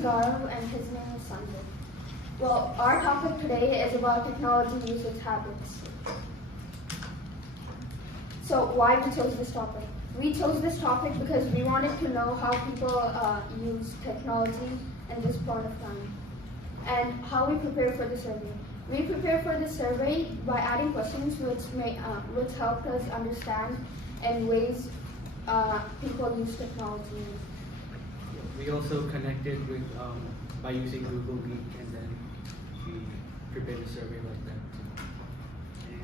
is Gaurav and his name is Sanjay. Well, our topic today is about technology usage habits. So why we chose this topic? We chose this topic because we wanted to know how people use technology in this point of time and how we prepare for the survey. We prepare for the survey by adding questions which helped us understand in ways people use technology. We also connected with by using Google Meet, and then we prepared a survey like that too. And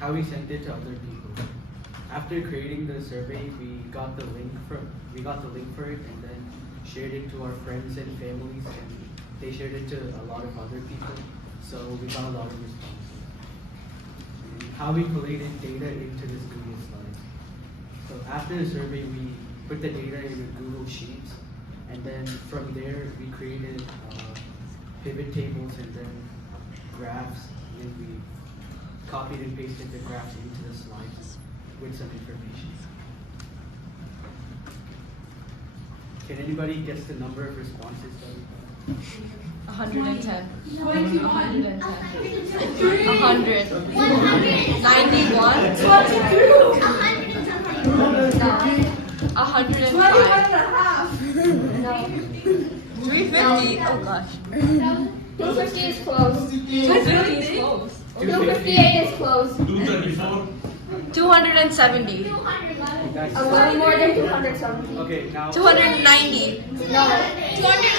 how we sent it to other people. After creating the survey, we got the link for it, and then shared it to our friends and families, and they shared it to a lot of other people. So we got a lot of responses. And how we collated data into this Google Slides. So after the survey, we put the data in Google Sheets, and then from there we created pivot tables and then graphs, and we copied and pasted the graphs into the slides with some information. Can anybody guess the number of responses that we got? 110. 21. 110. 100. 91. 105. 350. Oh gosh. 250 is close. 250 is close. 258 is close. 234. 270. That's A little more than 270. okay, now 290. No.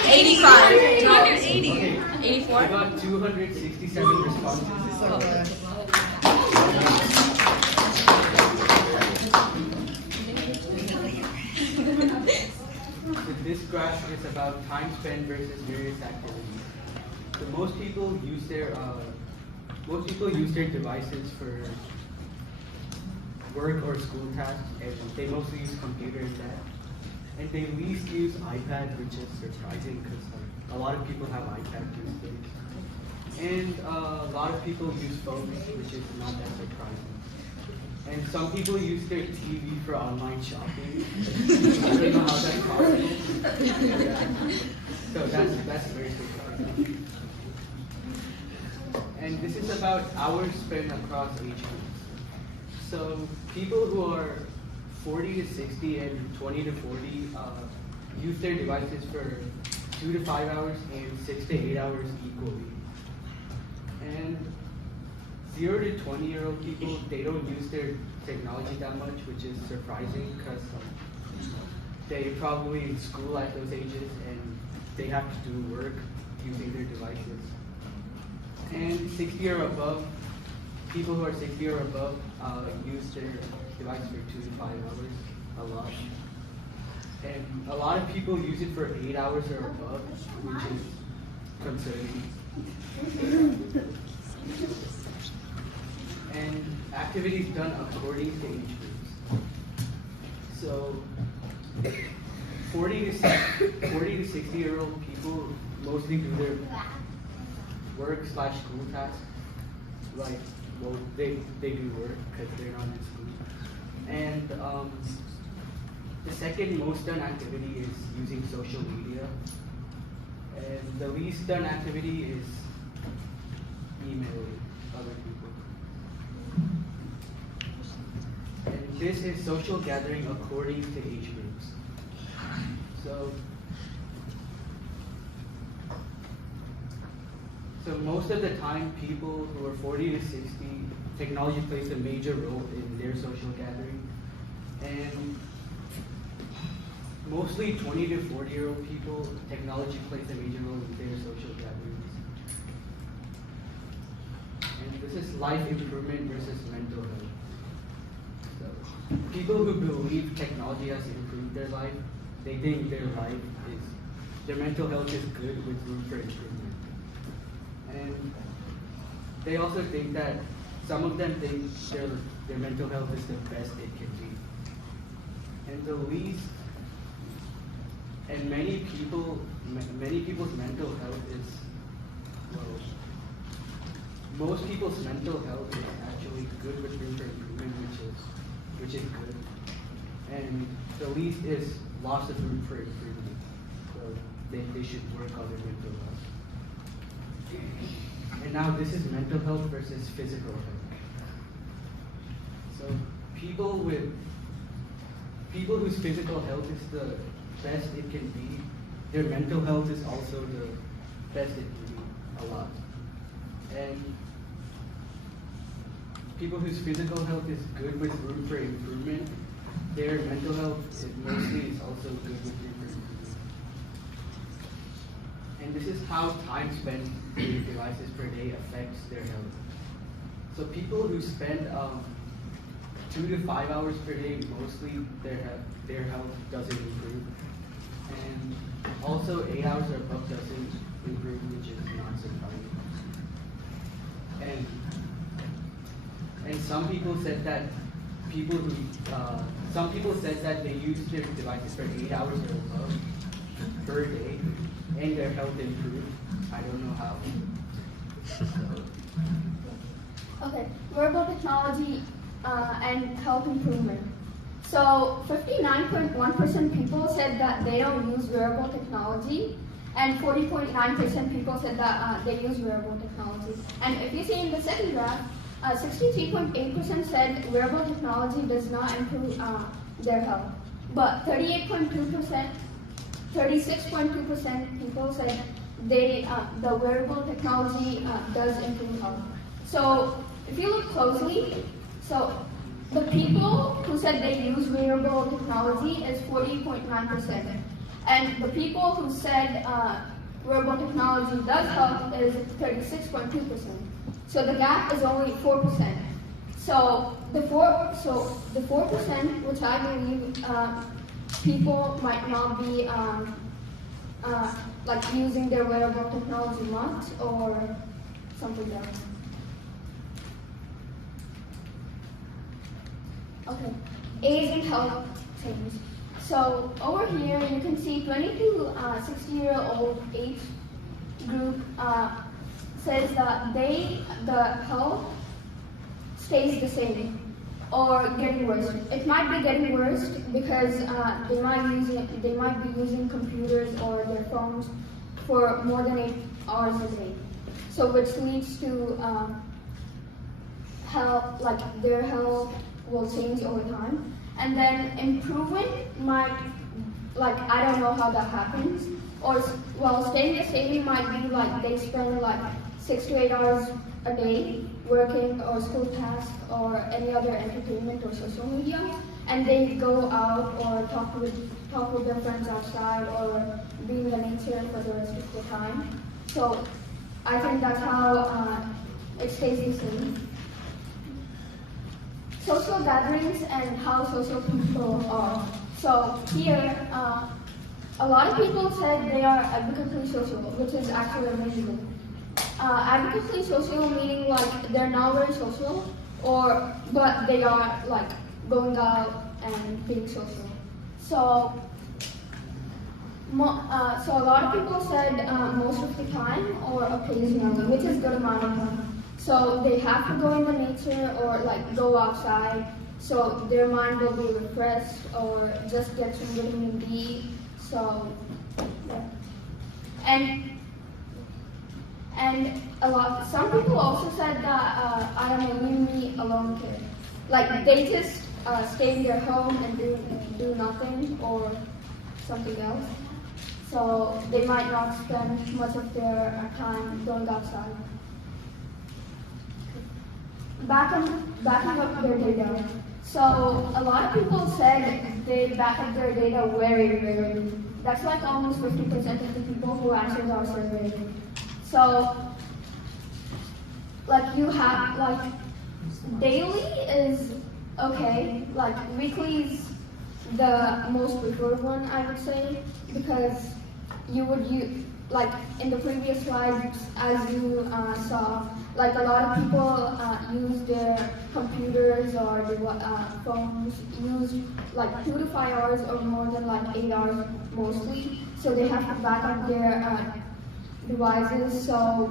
85. 280. okay, 84. we got 267 responses. So this graph is about time spent versus various activities. So most people use their devices for work or school tasks, and they mostly use computer and that. And they least use iPad, which is surprising because a lot of people have iPad these days. And a lot of people use phones, which is not that surprising. And some people use their TV for online shopping. I don't know how that's possible. So that's very surprising. And this is about hours spent across age groups. So people who are 40 to 60 and 20 to 40 use their devices for 2 to 5 hours and 6 to 8 hours equally. And 0 to 20-year-old people, they don't use their technology that much, which is surprising because they're probably in school at those ages and they have to do work using their devices. And 60 or above, people who are 60 or above use their device for 2 to 5 hours a lot. And a lot of people use it for 8 hours or above, which is concerning. And activities done according to age groups. So 40 to 60-year-old people mostly do their work/school tasks. Like, well, they do work because they're not in school. And the second most done activity is using social media. And the least done activity is emailing other people. And this is social gathering according to age groups. So most of the time, people who are 40 to 60, technology plays a major role in their social gathering. And mostly 20 to 40-year-old people, technology plays a major role in their social gatherings. And this is life improvement versus mental health. So people who believe technology has improved their life, they think their mental health is good with room for improvement. And they also think that some of them think their mental health is the best it can be. And the least, and many people's mental health is, well, most people's mental health is actually good with room for improvement, which is good. And the least is loss of room for improvement. So they should work on their mental health. And now this is mental health versus physical health. So people whose physical health is the best it can be, their mental health is also the best it can be, a lot. And people whose physical health is good with room for improvement, their mental health mostly is also good with room for improvement. And this is how time spent with devices per day affects their health. So people who spend 2 to 5 hours per day, mostly their health doesn't improve. And also 8 hours or above doesn't improve, which is not surprising. And some people said that they use their devices for 8 hours or above per day, and their health improved. I don't know how. Okay, wearable technology and health improvement. So 59.1% people said that they don't use wearable technology, and 40.9% people said that they use wearable technology. And if you see in the second graph, 63.8% said wearable technology does not improve their health, but 36.2% people said the wearable technology does improve health. So if you look closely, so the people who said they use wearable technology is 40.9%, and the people who said wearable technology does help is 36.2%. So the gap is only 4%. So the 4%, which I believe people might not be like using their wearable technology much or something else. Okay, age and health change. So over here you can see 20 to 60-year-old age group says that the health stays the same or getting worse. It might be getting worse because they might be using computers or their phones for more than 8 hours a day. So which leads to their health will change over time. And then improvement might, I don't know how that happens. Or, staying the same might be they spend 6 to 8 hours a day working or school tasks or any other entertainment or social media, and they go out or talk with their friends outside or be in the nature for the rest of the time. So I think that's how it stays the same. Social gatherings and how social people are. So here, a lot of people said they are advocacy social, which is actually amazing. Advocacy social meaning they're not very social, but they are going out and being social. So a lot of people said most of the time or occasionally, which is good amount of time. So they have to go in the nature or go outside, so their mind will be refreshed or just get some vitamin D. So yeah. And some people also said that I don't know, leave me alone here. They just stay in their home and do nothing or something else. So they might not spend much of their time going outside. Backing up their data. So a lot of people said they back up their data very rarely. That's almost 50% of the people who answered our survey. So you have daily is okay. Weekly is the most preferred one, I would say, because you would use in the previous slides, as you saw, a lot of people use their computers or their phones, use 2 to 5 hours or more than 8 hours mostly. So they have to back up their devices so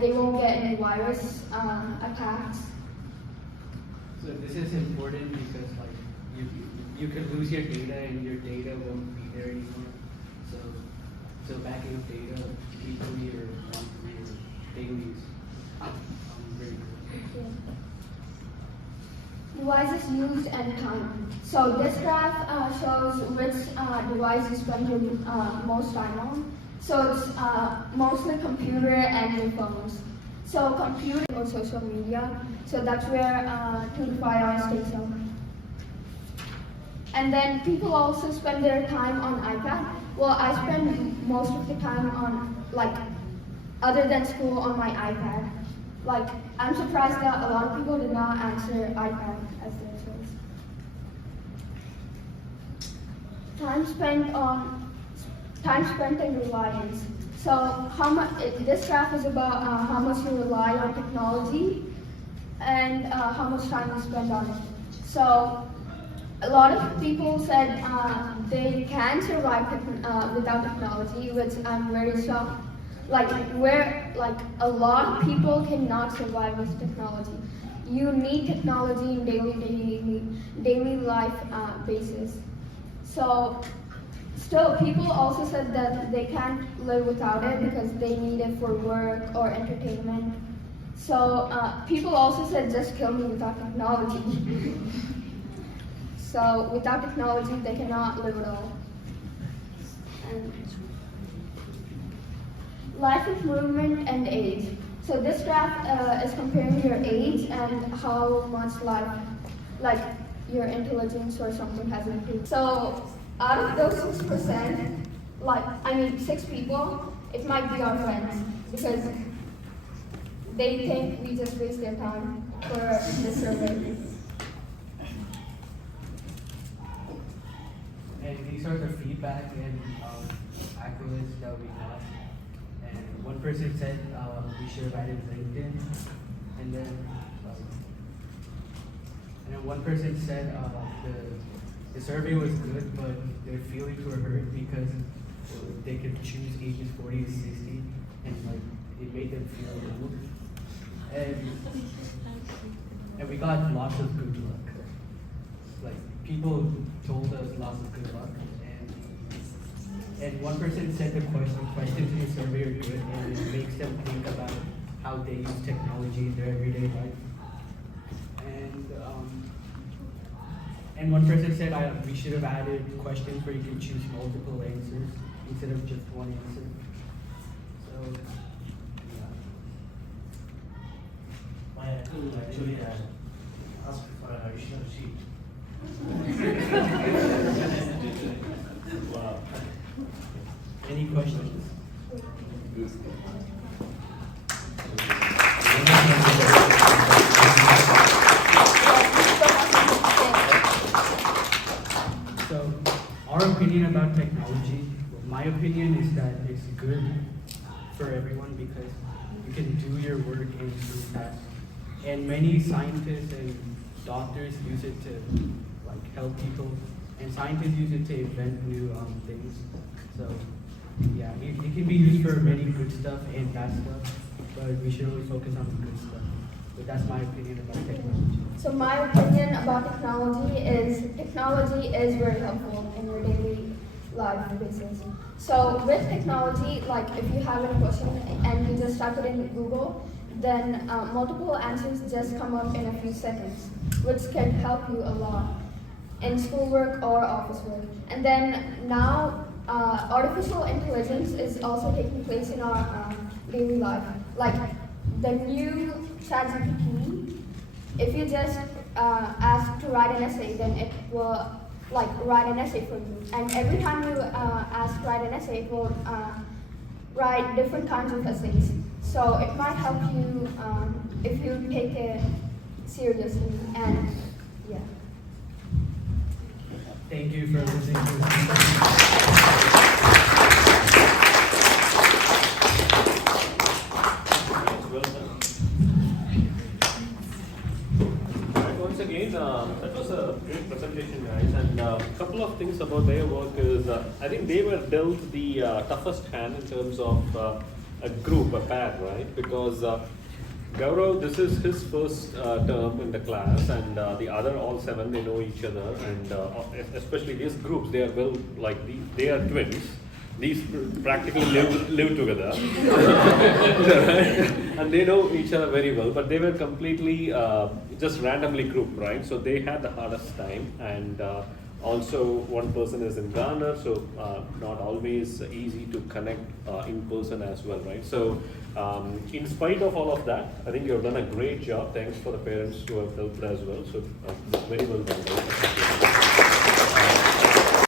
they won't get any virus attacks. So this is important because you could lose your data and your data won't be there anymore. So So backing up data weekly or monthly or daily is very good. Devices used and time. So this graph shows which device you spend your most time on. So it's mostly computer and your phones. So computer or social media. So that's where 2 to 5 hours takes up. And then people also spend their time on iPad. Well, I spend most of the time on, like, other than school, on my iPad. Like, I'm surprised that a lot of people did not answer iPad as their choice. Time spent and reliance. So this graph is about how much you rely on technology and how much time you spend on it. So a lot of people said they can survive without technology, which I'm very shocked. Like a lot of people cannot survive with technology. You need technology in daily life basis. So still, people also said that they can't live without it because they need it for work or entertainment. So people also said just kill me without technology. So without technology, they cannot live at all. And life improvement and age. So this graph is comparing your age and how much life, like your intelligence or something has improved. So out of those 6%, 6 people, it might be our friends because they think we just waste their time for this survey. And these are the feedback and accolades that we got. And one person said we should have added LinkedIn, and then one person said the survey was good, but their feelings were hurt because they could choose ages 40 to 60, and it made them feel old. And we got lots of good luck. People told us lots of good luck, and one person said the questions in the survey are good, and it makes them think about how they use technology in their everyday life. And one person said we should have added questions where you can choose multiple answers instead of just one answer. So, yeah. My uncle actually asked for an additional sheet. Wow. Any questions? So, our opinion about technology, my opinion is that it's good for everyone because you can do your work in through tasks. And many scientists and doctors use it to help people, and scientists use it to invent new things. So yeah, it can be used for many good stuff and bad stuff, but we should only focus on the good stuff. But that's my opinion about technology. So my opinion about technology is very helpful in your daily life basis. So with technology, if you have a question and you just type it in Google, then multiple answers just come up in a few seconds, which can help you a lot in schoolwork or office work. And then now, artificial intelligence is also taking place in our daily life. Like the new ChatGPT, if you just ask to write an essay, then it will write an essay for you. And every time you ask to write an essay, it will write different kinds of essays. So it might help you if you take it seriously. And yeah. Thank you for listening to this. Well done. And once again, that was a great presentation, guys. And a couple of things about their work is, I think they were dealt the toughest hand in terms of a group, a pair, right? Because Gaurav, this is his first term in the class, and the other all 7, they know each other, and especially these groups, they are they are twins, these practically live together, and they know each other very well. But they were completely just randomly grouped, right? So they had the hardest time, and also one person is in Ghana, so not always easy to connect in person as well, right? So in spite of all of that, I think you have done a great job. Thanks for the parents who have helped as well. So very well done. Right?